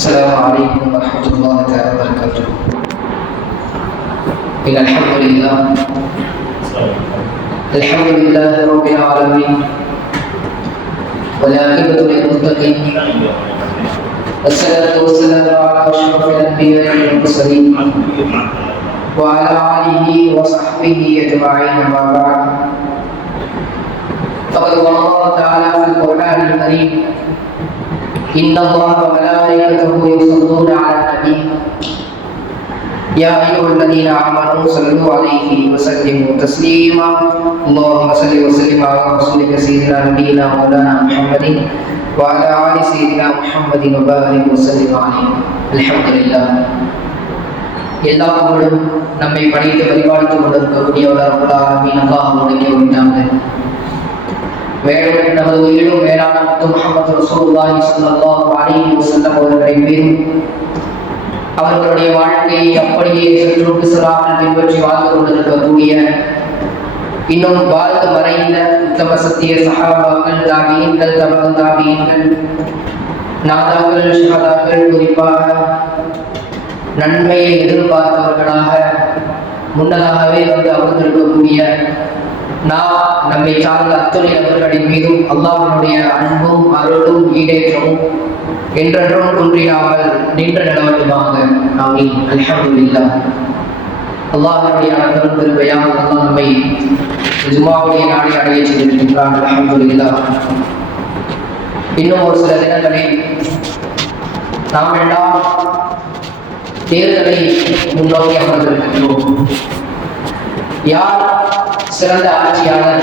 السلام عليكم ورحمة الله تعالى وبركاته. إن الحمد لله رب العالمين والعاقبة للمتقين والصلاة والسلام على أشرف الأنبياء والمرسلين وعلى آله وصحبه أجمعين أما بعد فقد قال الله تعالى في القرآن الكريم إن الله وملائكته يصلون على النبي يا أيها الذين آمنوا صلوا عليه وسلموا تسليما اللهم صل وسلم على رسولك سيدنا نبينا مولانا محمد وعلى آل سيدنا محمد وبارك وسلم عليه. الحمد لله. எல்லா புகழும் நம்மை படைத்து பரிபாலித்துக் கொண்டிருக்கக்கூடியவர் அல்லாஹ்வுடைய உரிமையானது. மேலும் நமது உயிரும் மேலான முஹம்மது ரசூலுல்லாஹி ஸல்லல்லாஹு அலைஹி வஸல்லம் அவர்களை மீதும் அவர்களுடைய வாழ்க்கையை அப்படியே சற்றுக்கு சிறாமல் பின்பற்றி வாழ்ந்து கொண்டிருக்கக்கூடிய இன்னும் வாழ்ந்து மறைந்த உத்தம சத்திய சஹாபாக்கள், தாபீன்கள், தபு தாபீன்கள், நாதாக்கள், ஷஹதாக்கள், குறிப்பாக நன்மையை எதிர்பார்த்தவர்களாக முன்னதாகவே வந்து அமர்ந்திருக்கக்கூடிய நம்மை சார்ந்த அத்துணை நபர்களின் மீதும் அல்லாஹ்வினுடைய அன்பும் அருளும் ஈடேற்றமும் என்றென்றும் குன்றிடாமல் நின்று நிலவட்டுமாக. ஆமீன். அல்ஹம்துலில்லாஹ். அல்லாஹ்வுடைய அன்பும் கிருபையால் அல்லாஹ் நம்மை ஜும்ஆவுடைய நாளை அடைய செய்திருக்கின்றான். அல்ஹம்துலில்லாஹ். இன்னும் ஒரு சில தினங்களில் நாம் எல்லாம் தேர்தலை முன்னோக்கி அமர்ந்திருக்கின்றோம். யார் சிறந்த ஆட்சியாளர்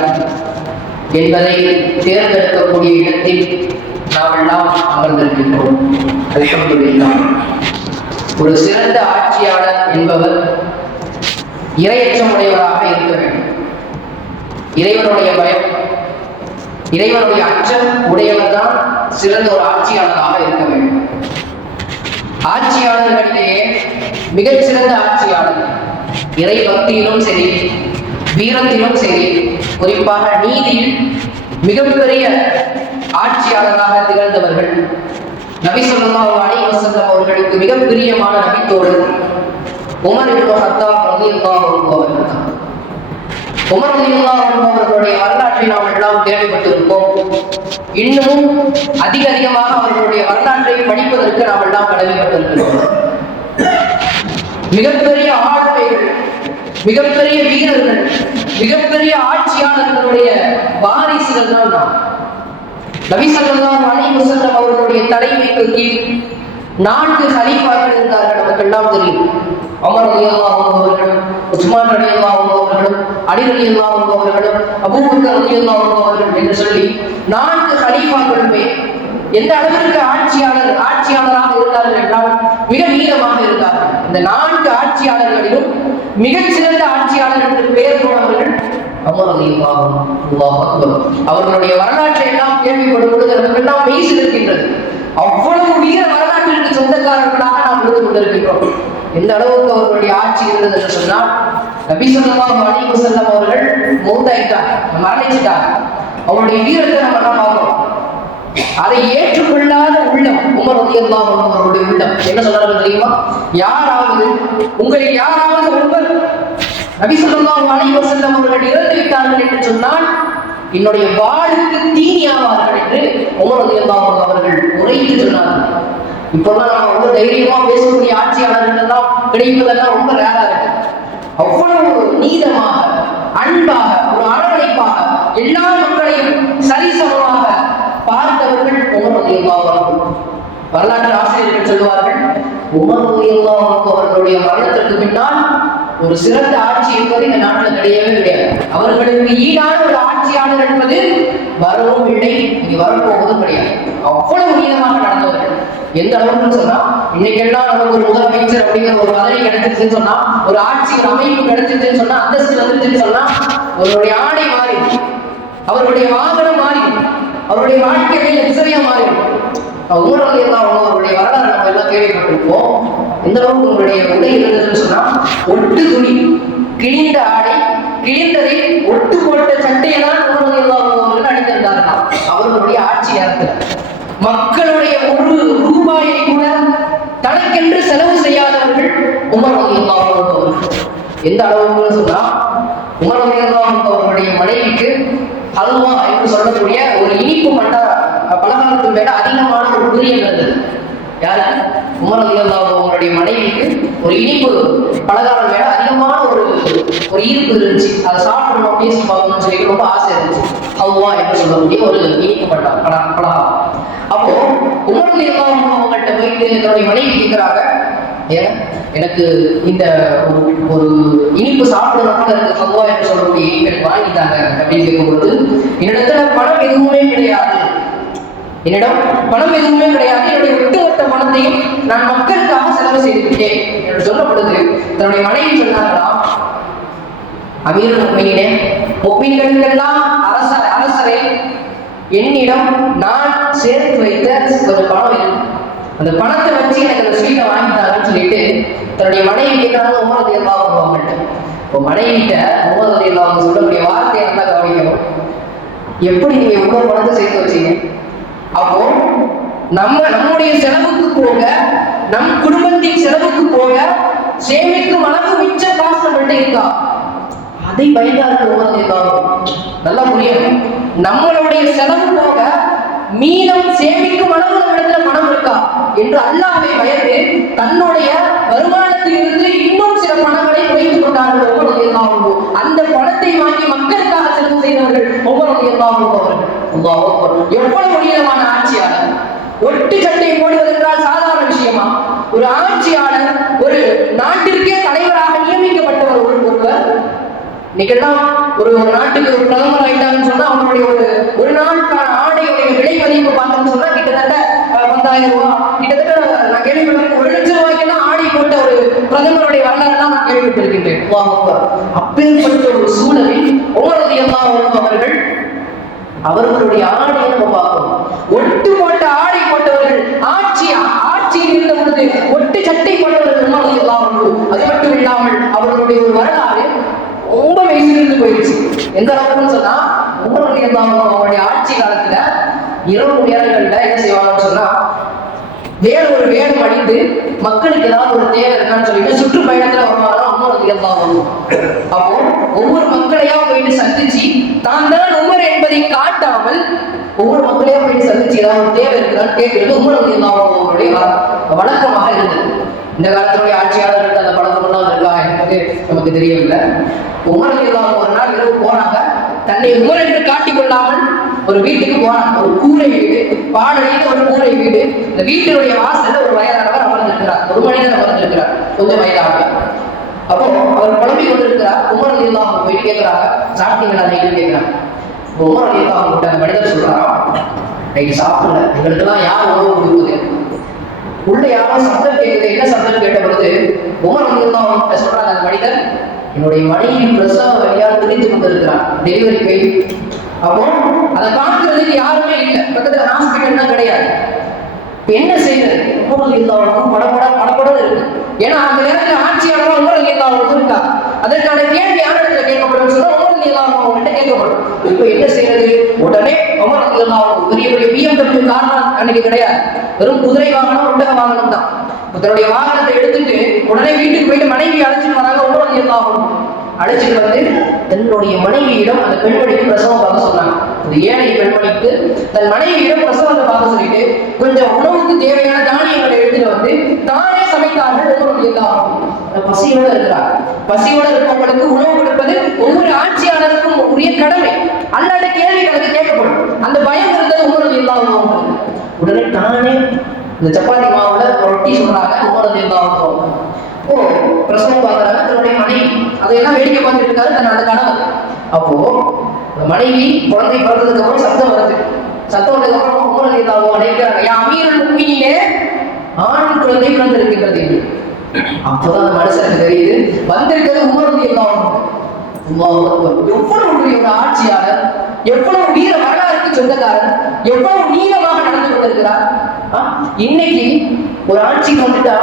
என்பதை தேர்ந்தெடுக்கக்கூடிய இடத்தில் நாம் எல்லாம் அமர்ந்திருக்கின்றோம். அல்ஹம்துலில்லாஹ். ஒரு சிறந்த ஆட்சியாளர் என்பவர் இறையச்சம் உடையவராக இருக்க வேண்டும். இறைவனுடைய பயம், இறைவனுடைய அச்சம் உடையவர் தான் சிறந்த ஒரு ஆட்சியாளராக இருக்க வேண்டும். ஆட்சியாளர்களிலேயே மிகச்சிறந்த ஆட்சியாளர் இறை பக்தியிலும் சரி, வீரத்திலும் சரி, குறிப்பாக நீதியில் மிகப்பெரிய ஆட்சியாளராக திகழ்ந்தவர்கள் நபி ஸல்லல்லாஹு அலைஹி வஸல்லம் அவர்களுக்கு மிக பிரியமான நபித்தோழர் உமர் இப்னு கத்தாப் ரலியல்லாஹு அன்ஹு அவர்கள். உமர் ரலியல்லாஹு அன்ஹு அவர்களுடைய வரலாற்றை நாம் எல்லாம் கேள்விப்பட்டிருப்போம். இன்னமும் அதிகமாக அவர்களுடைய வரலாற்றை படிப்பதற்கு நாம் எல்லாம் கடமைப்பட்டிருக்கிறோம். மிகப்பெரிய ஆளுமைகள், மிகப்பெரிய வீரர்கள், மிகப்பெரிய ஆட்சியாளர்களுடைய வாரிசுகள் தான் நாம். நபி ஸல்லல்லாஹு அலைஹி வஸல்லம் அவர்களுடைய தலைமைக்கு கீழ் 4 கலீஃபாக்கள் இருந்தார்கள். நமக்கெல்லாம் தெரியும். உமர் ரலியல்லாஹு அன்ஹு அவர்களும், உஸ்மான் ரலியல்லாஹு அன்ஹு அவர்களும், அலி ரலியல்லாஹு அன்ஹு அவர்களும், அபூபக்கர் ரலியல்லாஹு அன்ஹு அவர்களும் என்று சொல்லி 4 கலீஃபாக்களுமே எந்த அளவிற்கு ஆட்சியாளராக இருந்தார்கள் என்றால் மிக நீளமாக இருந்தார்கள். இந்த 4 ஆட்சியாளர்களிலும் மிகச்சிறந்த ஆட்சியாளர் என்று பெயர் போனவர்கள் உமர் ரலியல்லாஹு அன்ஹு. அவர்களுடைய வரலாற்றை எல்லாம் கேள்விப்படும் பொழுது நமக்கெல்லாம் மெய் சிலிர்க்கின்றது. அவ்வளவு வீர வரலாற்றிற்கு சொந்தக்காரர்களாக நாம் இருந்து கொண்டிருக்கின்றோம். எந்த அளவுக்கு அவர்களுடைய ஆட்சி இருந்தது என்று சொன்னால், நபி ஸல்லல்லாஹு அலைஹி வஸல்லம் அவர்கள் மௌத்தாயிட்டார், மரணிச்சிட்டார். அவருடைய வீரத்தை நம்ம எல்லாம் பார்க்கிறோம். அதை ஏற்றுக்கொள்ளாத உள்ளம் உமர் ரலியல்லாஹு அன்ஹு அவருடைய உள்ளம் என்ன சொல்றாங்க தெரியுமா? உங்களில் யாராவது ஒருவர் நபி ஸல்லல்லாஹு அலைஹி வஸல்லம் அவர்கள் இறந்து விட்டார்கள் என்று சொன்னால் என்னுடைய வாளுக்கு தீனியாவார்கள் என்று உமர் ரலியல்லாஹு அன்ஹு அவர்கள் உரைத்து சொன்னார்கள். இப்பெல்லாம் நம்ம ரொம்ப தைரியமா பேசக்கூடிய ஆட்சியாளர்கள் எல்லாம் கிடைப்பதெல்லாம் ரொம்ப ரேரா இருக்கு. அவ்வளவு நீதமாக, அன்பாக, ஒரு அரவணைப்பாக எல்லா மக்களையும் சரிசமமாக பார்த்தவர்கள் உமர் ரலியல்லாஹு அன்ஹு. வரலாற்று ஆசிரியர்கள் சொல்வார்கள், உமர் ரலியல்லாஹு அன்ஹு அவர்களுடைய மரணத்திற்கு பின்னால் ஒரு சிறந்த ஆட்சி என்பது இந்த நாட்டில் கிடையவே கிடையாது. அவர்களுக்கு ஈடான ஒரு ஆட்சியாளர் என்பது வரவும் இல்லை, இனி வரப்போவதும் கிடையாது. அவ்வளவு நீளமாக நடந்தவர்கள். எந்த அளவுக்கு சொன்னா, இன்னைக்கெல்லாம் நமக்கு ஒரு முதலமைச்சர் அப்படிங்கிற ஒரு பதவி கிடைச்சிருச்சுன்னு சொன்னா, ஒரு ஆட்சி, ஒரு அமைப்பு கிடைச்சிருச்சுன்னு சொன்னா, அந்தஸ்து வந்துருச்சுன்னு சொன்னா, அவருடைய ஆடை மாறி, அவருடைய வாகனம் மாறி, அவருடைய வாழ்க்கை எச்சரியா மாறி. உமர் ரலியல்லாஹு அன்ஹு அவருடைய வரலாறு நம்ம எல்லாம் கேள்விப்பட்டிருப்போம். எந்த அளவுக்கு உங்களுடைய உடை இருந்ததுன்னு சொன்னா, ஒட்டு துணி, கிழிந்த ஆடை, கிழிந்ததை ஒட்டு போட்ட சட்டையெல்லாம் உமர் ரலியல்லாஹு அன்ஹு அவர்கள் அணிந்திருந்தார்கள் அவர்களுடைய ஆட்சி நேரத்தில். மக்களுடைய ஒரு ரூபாயை கூட உமர் ரலியல்லாஹு அன்ஹு அவர்கள். எந்த அளவுக்குன்னு சொன்னா உமர் ரலியல்லாஹு அன்ஹு அவர்களுடைய மனைவிக்கு ஹல்வா என்று சொல்லக்கூடிய ஒரு இனிப்பு பலகாரத்து மேல அதிகமான ஒரு பிரியம் இருந்தது. யாரு? உமர் ரலியல்லாஹு அன்ஹு அவங்களுடைய மனைவிக்கு ஒரு இனிப்பு பலகாரம் மேல அதிகமான ஒரு ஈர்ப்பு இருந்துச்சு. அதை சாப்பிடணும், டேஸ்ட் பார்க்கணும்னு சொல்லி ரொம்ப ஆசை இருந்துச்சு. ஹல்வா என்று சொல்லக்கூடிய ஒரு இனிப்பு பலகாரம். அப்போ உமர் ரலியல்லாஹு அன்ஹு அவங்கள்ட்ட போயிட்டு என்னுடைய மனைவி கேட்கிறாங்க, ஏன் எனக்கு இந்த ஒரு இனிப்பு சாப்பிடணும்னு இருக்கு, ஹல்வா என்று சொல்லக்கூடிய இனிப்பு வாங்கிட்டாங்க அப்படின்னு கேட்கும்போது, என்னிடத்துல பணம் எதுவுமே கிடையாது, என்னிடம் பணம் எதுவுமே கிடையாது, என்னுடைய ஒட்டுமொத்த பணத்தையும் நான் மக்களுக்காக செலவு செய்துவிட்டேன் என்று சொல்லப்படுது. தன்னுடைய மனைவி சொன்னாங்களா, அமீருல் முஃமினீனே, முஃமின்களுக்கெல்லாம் அரசரே, என்னிடம் நான் சேர்த்து வைத்த கொஞ்சம் பணம் இருக்கு, அந்த பணத்தை வச்சு எனக்கு அந்த ஸ்வீட்டை வாங்கிட்டாங்கன்னு சொல்லிட்டு தன்னுடைய மனைவி கேட்கறாங்க உமர் ரலியல்லாஹு அன்ஹு அவங்கள்ட்ட. இப்போ மனைவிட்ட உமர் ரலியல்லாஹு அன்ஹு சொல்லக்கூடிய வார்த்தையை நல்லா கவனிக்கணும். எப்படி நீங்க இவ்வளவு பணத்தை சேர்த்து வச்சீங்க? அப்போ நம்முடைய செலவுக்கு போக, நம் குடும்பத்தின் செலவுக்கு போக சேமிக்கும் அளவு மிச்ச காசு நம்மள்ட்ட இருக்கா? அதை பயந்தார்கள். நல்லா புரியணும். நம்மளுடைய செலவு போக மீதம் சேமிக்கும் அளவு நம்மிடத்துல பணம் இருக்கா என்று அல்லாஹ்வை பயந்து தன்னுடைய வருமானத்தில் இருந்து இன்னும் சில பணங்களை வைத்துக் கொண்டார்கள். அந்த பணத்தை வாங்கி மக்களுக்காக செலவு செய்தவர்கள் உமர் ரலியல்லாஹு அன்ஹு அவர்கள். எவ்வளவு நீளமான ஆட்சியாளர்! ஒட்டு சட்டை போடுவது என்றால் சாதாரண விஷயமா? ஒரு ஆட்சியாளர், ஒரு நாட்டிற்கே தலைவராக நியமிக்கப்பட்டவர் ஒருவர். இன்னைக்கெல்லாம் ஒரு நாட்டுக்கு ஒரு பிரதமர் ஆயிட்டாங்கன்னு சொன்னா அவங்களுடைய ஒரு நாளுக்கான ஆடையுடைய விலை மதிப்பு பார்த்தோம்னு சொன்னா கிட்டத்தட்ட 10,000 ரூபாய், கிட்டத்தட்ட நான் கேள்விப்பட்டிருக்கேன் 1 லட்சம் ரூபாய்க்கெல்லாம் ஆடை போட்ட ஒரு பிரதமருடைய வரலாறுலாம் நான் கேள்விப்பட்டிருக்கின்றேன். அப்பேற்பட்ட ஒரு சூழலில் உமர் ரலியல்லாஹு அன்ஹு அவர்கள் அவர்களுடைய ஆடையை நம்ம பார்க்கணும். ஒட்டு போட்ட ஆடை போட்டவர்கள் ஆட்சியில் இருந்த பொழுது ஒட்டு சட்டை போட்டவர்கள் உமர் ரலியல்லாஹு அன்ஹு. அது மட்டும் இல்லாமல் அவர்களுடைய ஒரு வரலாறு ரொம்ப மெய்சிலிருந்து போயிடுச்சு. எந்த அளவுக்குன்னு சொன்னா உமர் ரலியல்லாஹு அன்ஹு அவருடைய ஆட்சி காலத்துல இரவு நேரங்கள்ல என்ன செய்வாங்கன்னு சொன்னா, ஒரு வேடம் அடித்து மக்களுக்கு ஏதாவது ஒரு தேவை இருக்கான்னு சொல்லிட்டு சுற்றுப்பயணத்துல வருவாங்க உமர் ரலியல்லாஹு அன்ஹு. அப்போ ஒவ்வொரு மக்களையா போயிட்டு சந்திச்சு தான் தான் உமர் என்பதை காட்டாமல் ஒவ்வொரு மக்களையா போயிட்டு சந்திச்சு ஏதாவது ஒரு தேவை இருக்கிறான்னு கேட்கிறது உமர் ரலியல்லாஹு அன்ஹு அவருடைய வழக்கமாக இருந்தது. இந்த காலத்தினுடைய ஆட்சியாளர்களுக்கு அந்த பழக்கம் எல்லாம் இருக்கா என்பது நமக்கு தெரியவில்லை. உமர் ரலியல்லாஹு அன்ஹு ஒரு நாள் இரவு போனாங்க, தன்னை உமர் என்று காட்டிக் கொள்ளாமல் ஒரு வீட்டுக்கு போனாங்க. ஒரு கூரை வீடு, பாடலில் ஒரு கூரை வீடு. இந்த வீட்டினுடைய வாசல்ல ஒரு வயதானவர் அமர்ந்திருக்கிறார், ஒரு மனிதர் அமர்ந்திருக்கிறார், கொஞ்சம் வயதானவர். அப்போ அவர் குழம்பிக் கொண்டிருக்கிறார். உமர் ரலியல்லாஹு அன்ஹு போய் கேட்கிறாங்க, சாப்பிட்டீங்களா நைட்டு கேட்கிறாங்க. உமர் ரலியல்லாஹு அன்ஹு அந்த மனிதர் சொல்றாரா, நைட்டு சாப்பிடல, எங்களுக்கெல்லாம் யார் உணவு கொடுக்குது? உள்ள யாரோ சப்தம் கேட்குது. என்ன சப்தம் கேட்ட பொழுது உமர் ரலியல்லாஹு அன்ஹு சொல்றாங்க, அந்த மனிதர் என்னுடைய மனைவி பிரசவ வழியால் துணித்து கொண்டிருக்கிறார், டெலிவரி பெயின். அப்போ அதை பார்க்கறதுக்கு யாருமே இல்லை, பக்கத்துல ஹாஸ்பிட்டல் தான் கிடையாது. என்ன செய்யறது? உமர் ரலியல்லாஹு அன்ஹு படப்பட இருக்கு. ஏன்னா அந்த நேரத்தில் ஆட்சியாளராக உமர் ரலியல்லாஹு அன்ஹு இருக்கா. அதற்கான கேள்வி யாரிடத்துல கேட்கப்படும் சொன்னா உமர் ரலியல்லாஹு அன்ஹு அவங்கள்ட்ட கேட்கப்படும். இப்போ என்ன செய்யறது? உடனே உமர் ரலியல்லாஹு அன்ஹு பெரிய BMW காரணம் அன்னைக்கு கிடையாது, வெறும் குதிரை வாகனம், ஒட்டக வாகனம் தான். தன்னுடைய வாகனத்தை எடுத்துட்டு உடனே வீட்டுக்கு போயிட்டு மனைவி அழைச்சிட்டு வராங்க. உமர் ரலியல்லாஹு அன்ஹு அழைச்சிட்டு வந்து தன்னுடைய மனைவியிடம் அந்த பெண்மணிக்கு பிரசவம் பார்க்க சொன்னாங்க. ஒரு ஏழை பெண்மணிக்கு தன் மனைவியிடம் பிரசவத்தை பார்க்க சொல்லிட்டு கொஞ்சம் உணவுக்கு தேவையான தானியங்களை எடுத்துட்டு வந்து தானே சமைத்தார்கள். உமர் ரலியல்லாஹு அன்ஹு பசியோட இருக்கிறார். பசியோட இருப்பவங்களுக்கு உணவு கொடுப்பது ஒவ்வொரு ஆட்சியாளருக்கும் உரிய கடமை. அல்லாத கேள்விகளுக்கு கேட்கப்படும். அந்த பயம் இருந்தது உமர் ரலியல்லாஹு அன்ஹு. உடனே தானே இந்த சப்பாத்தி மாவுல ரொட்டி சொல்றாங்க. உமர் ரலியல்லாஹு அன்ஹு பிரசவம் பார்க்கறாங்க. தன்னுடைய மனைவி அதையெல்லாம் வேடிக்கை பார்த்துட்டு இருக்காரு அந்த கணவர். அப்போ மனைவி குழந்தை பிறந்ததுக்கு அப்புறம் சத்தம் வருது. சத்தம் வந்ததுக்கு அப்புறம் உமர் ரலியல்லாஹு அன்ஹு அழைக்கிறாங்க, யா அமீருல் முஃமினீனே, ஆண் குழந்தை பிறந்திருக்கின்றது. அப்போதான் அந்த மனுஷனுக்கு தெரியுது வந்திருக்கிறது உமர் ரலியல்லாஹு அன்ஹு. எவ்வளவு ஒரு ஆட்சியாளர், எவ்வளவு வீர வரலாறுக்கு சொந்தக்காரர், எவ்வளவு நீளமாக நடந்து கொண்டிருக்கிறார். இன்னைக்கு ஒரு ஆட்சிக்கு வந்துட்டா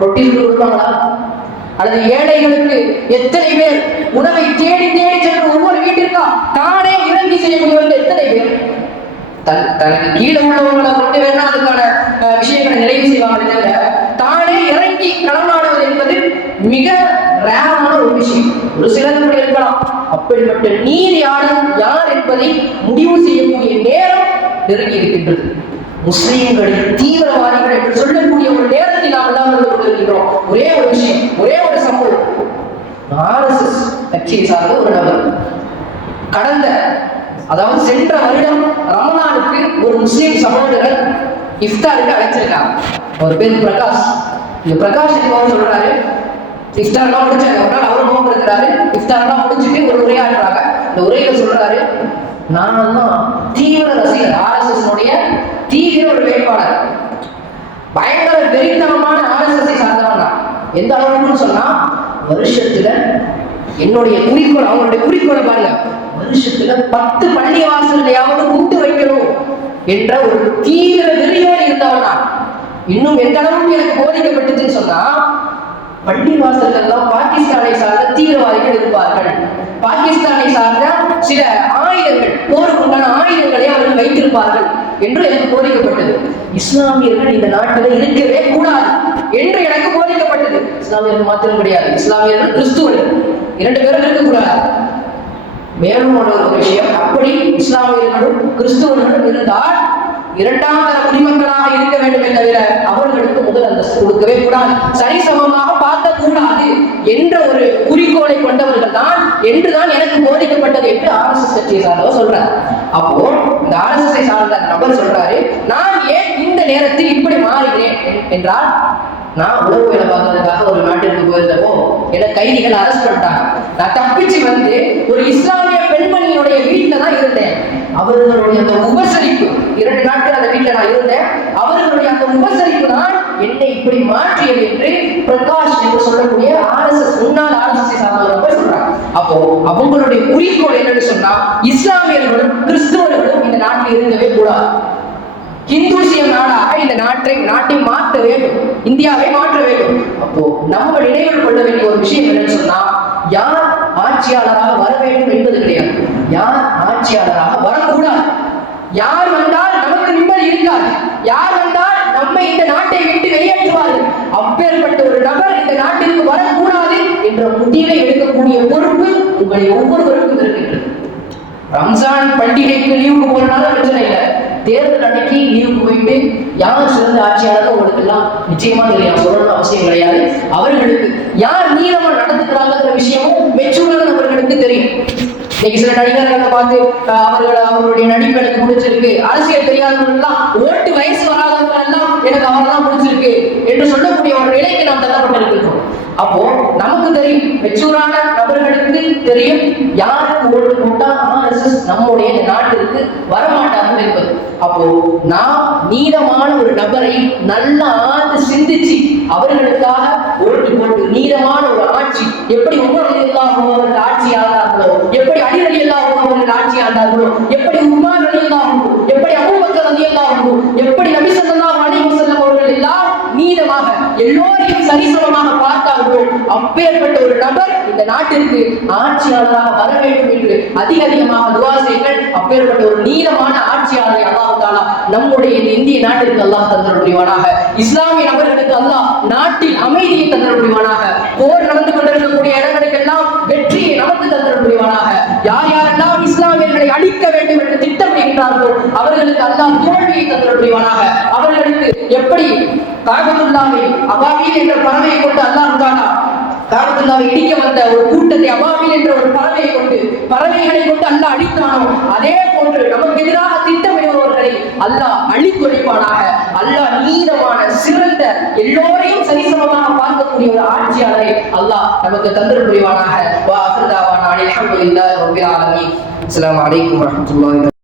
ரொட்டி கொடுப்பாங்களா? அல்லது ஏழைகளுக்கு எத்தனை பேர் உணவை தேடி தேடி சென்று ஒவ்வொரு வீட்டிற்கா தானே இறங்கி செய்யக்கூடியவர்கள் எத்தனை பேர்? தனக்கு கீழே உள்ளவங்களை கொண்டு வேணா அதுக்கான விஷயங்களை நிறைவு செய்வாங்க. தானே இறங்கி களமாடுவது என்பது மிக ரேரான ஒரு விஷயம். ஒரு சிலர் கூட இருக்கலாம். அப்படிப்பட்ட நீர் யார் என்பதை முடிவு செய்யக்கூடிய நேரம் நெருங்கி இருக்கின்றது. முஸ்லிம்களின் தீவிரவாதிகள் என்று சொல்லக்கூடிய ஒரு நேரத்தில் நாம் எல்லாம் இருந்து கொண்டிருக்கிறோம். ஒரே ஒரு விஷயம், ஒரே ஒரு சம்பவம். RSS கட்சியை சார்ந்த ஒரு நபர் சென்ற வருடம் ரமலானுக்கு ஒரு முஸ்லிம் சகோதரர் இஃப்தாருக்கு அழைச்சிருக்காங்க. அவர் பேர் பிரகாஷ். இந்த பிரகாஷ் என்பவர் சொல்றாரு, இஃப்தார்லாம் முடிச்சாங்க. ஒரு நாள் அவர் நோக்கம் இருக்கிறாரு. இஃப்தார்லாம் முடிச்சுட்டு ஒரு உரையாடுறாங்க. இந்த உரையில சொல்றாரு, நான் தான் தீவிர ரசிகர், RSS தீவிர ஒரு வேட்பாளர், பயங்கர வெறித்தனமான RSS சார்ந்தவன். எந்த அளவுக்கு சொன்னா, வருஷத்துல என்னுடைய குறிக்கோள், அவங்களுடைய குறிக்கோளை பாருங்க, வருஷத்துல 10 பள்ளிவாசல்லையாவது குண்டு வைக்கணும் என்ற ஒரு தீவிர வெறியோடு இருந்தவனா. இன்னும் எந்த அளவுக்கு எனக்கு போதிக்கப்பட்டுச்சுன்னு சொன்னா, பள்ளிவாசல்கள் பாகிஸ்தானை சார்ந்த தீவிரவாதிகள் இருப்பார்கள். பாகிஸ்தானை சார்ந்த சில ஆயுதங்கள், போருக்குண்டான ஆயுதங்களை அவர்கள் வைத்திருப்பார்கள் என்று எனக்கு போதிக்கப்பட்டது. இஸ்லாமியர்கள் இந்த நாட்டில் இருக்கவே கூடாது என்று எனக்கு போதிக்கப்பட்டது. இஸ்லாமியர்கள் மாத்திரம் கிடையாது, இஸ்லாமியர்கள் கிறிஸ்துவர்கள் 2 பேரும் இருக்கக்கூடாது. மேலும் ஒரு விஷயம், அப்படி இஸ்லாமியர்களும் கிறிஸ்துவர்களும் இருந்தால் 2ஆம் தர குடிமக்களாக இருக்க வேண்டுமே தவிர அவர்களுக்கு முதல் அந்தஸ்து கொடுக்கவே கூடாது, சரிசமமாக பார்க்க கூடாது என்ற ஒரு குறிக்கோளை கொண்டவர்கள் தான் என்றுதான் எனக்கு போதிக்கப்பட்டது என்று RSS கட்சியை சார்ந்தவர் சொல்றார். அப்போ இந்த RSS சார்ந்த நபர் சொல்றாரு, நான் ஏன் இந்த நேரத்தில் இப்படி மாறுகிறேன் என்றால், நான் உணவு வேலை பார்க்கறதுக்காக ஒரு நாட்டிற்கு போயிருந்தப்போ என்னை கைதிகள் அரெஸ்ட் பண்ணிட்டாங்க. நான் தப்பிச்சு வந்து ஒரு இஸ்லாமிய பெண்மணியினுடைய வீட்டில தான் இருந்தேன். அவர்களுடைய அந்த உபசரிப்பு, 2 நாட்கள் அந்த வீட்டில் நான் இருந்தேன். அவர்களுடைய அந்த உபசரிப்பு தான் என்னை இப்படி மாற்றியது என்று பிரகாஷ் என்று சொல்லக்கூடிய முன்னாள் RSS சார்ந்தவர்கள் சொல்றாங்க. அப்போ அவங்களுடைய குறிக்கோள் என்னன்னு சொன்னா, இஸ்லாமியர்களும் கிறிஸ்துவர்களும் இந்த நாட்டில் இருக்கவே கூடாது. ஹிந்துசியம் நாடாக இந்த நாட்டை மாற்ற வேண்டும், இந்தியாவை மாற்ற வேண்டும். அப்போ நம்ம நினைவில் கொள்ள வேண்டிய ஒரு விஷயம் என்னன்னு சொன்னா, யார் ஆட்சியாளராக வர வேண்டும் என்பது கிடையாது, யார் ஆட்சியாளராக வரக்கூடாது. யார் வந்தால் நமக்கு நிம்மதி இருக்காது, யார் வந்தால் நம்மை இந்த நாட்டை விட்டு வெளியேற்றுவார்கள். அப்பேற்பட்ட ஒரு நபர் இந்த நாட்டிற்கு வரக்கூடாது என்ற முடிவை எடுக்கக்கூடிய பொறுப்பு உங்களை ஒவ்வொருவருக்கும் இருக்கின்றது. ரம்ஜான் பண்டிகைக்கு லீவுக்கு போனாலும் பிரச்சனை இல்லை, தேர்தல் அன்னைக்கு லீவுக்கு போயிட்டு யார் சிறந்த ஆட்சியாளர் உங்களுக்கு எல்லாம் நிச்சயமா தெரியும், சொல்லணும் அவசியம் கிடையாது. அவர்களுக்கு யார் நீளமா நடந்துக்கிறாங்கிற விஷயமும் மெச்சூரான அவர்களுக்கு தெரியும். இன்னைக்கு சில நடிகர்களை பார்த்து அவர்களுடைய நடிப்பு எனக்கு பிடிச்சிருக்கு, அரசியல் தெரியாதவர்கள் எல்லாம், ஓட்டு வயசு வராதவர்கள் எல்லாம் எனக்கு அவர்தான் பிடிச்சிருக்கு என்று சொல்லக்கூடிய ஒரு நிலைக்கு நாம் தள்ளப்பட்டிருக்கிறோம். அப்போ நமக்கு தெரியும், மெச்சூரான நபர்களுக்கு தெரியும் யாருக்கு ஓட்டு போட்டா RSS நம்முடைய நாட்டிற்கு வரமாட்டார்கள் என்பது. அப்போ நாம் நீளமான ஒரு நபரை நல்ல ஆழ்ந்து சிந்திச்சு அவர்களுக்காக ஓட்டு போட்டு நீளமான ஒரு ஆட்சி, எப்படி உமர் ரலியல்லாஹு அவர்கள் ஆட்சி ஆண்டார்களோ, எப்படி அலி ரலியல்லாஹு அவர்கள் ஆட்சி ஆண்டார்களோ, எப்படி உஸ்மான் ரலியல்லாஹு, எப்படி அபூபக்கர் ரலியல்லாஹு, எப்படி நபி ஸல்லல்லாஹு அலைஹி வஸல்லம் அவர்கள் எல்லாம் நீளமாக எல்லோரையும் சரிசமமாக பார்த்தார்களோ, அப்பேற்பட்ட ஒரு நபர் இந்த நாட்டிற்கு ஆட்சியாளராக வர வேண்டும் என்று அதிகமாக துஆ செய்யுங்கள். அப்பேற்பட்ட ஒரு நீளமான ஆட்சியாளரை அல்லாஹ் தஆலா நம்முடைய இந்திய நாட்டிற்கு அல்லாஹ் தந்தருள் புரிவானாக. இஸ்லாமிய நபர்களுக்கு அல்லாஹ் நாட்டில் அமைதியை தந்தருள் புரிவானாக. போர் நடந்து கொண்டிருக்கக்கூடிய இடங்களுக்கெல்லாம் வெற்றியை நமக்கு தந்தருள் புரிவானாக. யார் யாரெல்லாம் இஸ்லாமியர்களை அழிக்க வேண்டும் என்று திட்டமிடுகிறார்களோ அவர்களுக்கு அல்லாஹ் தோல்வியை தந்தருள் புரிவானாக. அவர்களுக்கு எப்படி காபத்துல்லாவை அபாபீல் என்ற பறவையை கொண்டு அல்லாஹ் தஆலா காபத்துல்லாவை இடிக்க வந்த ஒரு கூட்டத்தை அபாபீல் என்ற ஒரு பறவையை கொண்டு, பறவைகளை கொண்டு அல்லாஹ் அழித்தானோ, அதே போன்று நமக்கு எதிராக திட்டமிடுபவர்களை அல்லாஹ் அழித்தொழிப்பானாக. அல்லாஹ் நீதமான சிறந்த எல்லோரையும் சரிசமமாக பார்க்கக்கூடிய ஒரு ஆட்சியாளரை அல்லாஹ் நமக்கு தந்தருள் புரிவானாக. வா ஆகிரு தஅவானா அல்ஹம்துலில்லாஹி ரப்பில் ஆலமீன். அஸ்ஸலாமு அலைக்கும் வரஹ்மத்துல்லாஹி